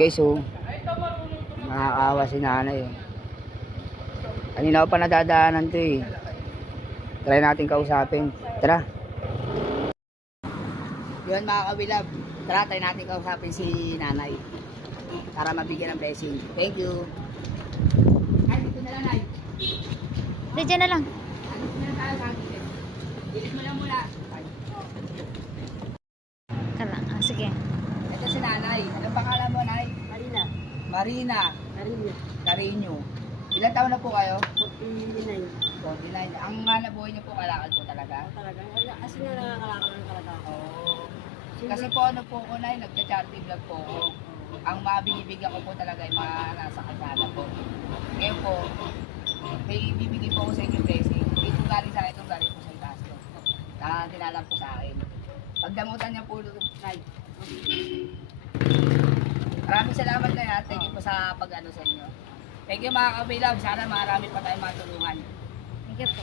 Guys, oh. Nakakaawa si nanay, oh. Kanina ko pa nadadaanan to, eh. Try natin kausapin. Tara. Yun, mga kabilab. Tara, try natin kausapin si nanay. Para mabigyan ng blessing. Thank you. Ay, dito na lang, Nay. Hindi, dyan na lang. Dito na lang tayo sa akin. Dilis mo lang muna. Sige. Ito si nanay. Anong pangalan mo, Nay? Marina. Marina. Marina. Carino. Ilan taon na po kayo? 49. 49. Ang hanap buhay niyo po kalakal po talaga? Talaga. Kasi nga nakakalakal ng talaga ako. Oo. Kasi po ano po ko, Nay, nagcha-charity vlog po ako. Ang mga binibigyan ko po talaga ay mga nasa kalsada po. Ngayon po, may bibigyan po ako sa inyo blessing. Hindi po galing sa akin, ito galing po sa Itasco. Tinalam po sa akin. Pagdamutan niya po, Nay. Maraming salamat na yan. Thank you po sa pag-ano sa inyo. Thank you mga kabilab. Sana marami pa tayong matulungan. Thank you po.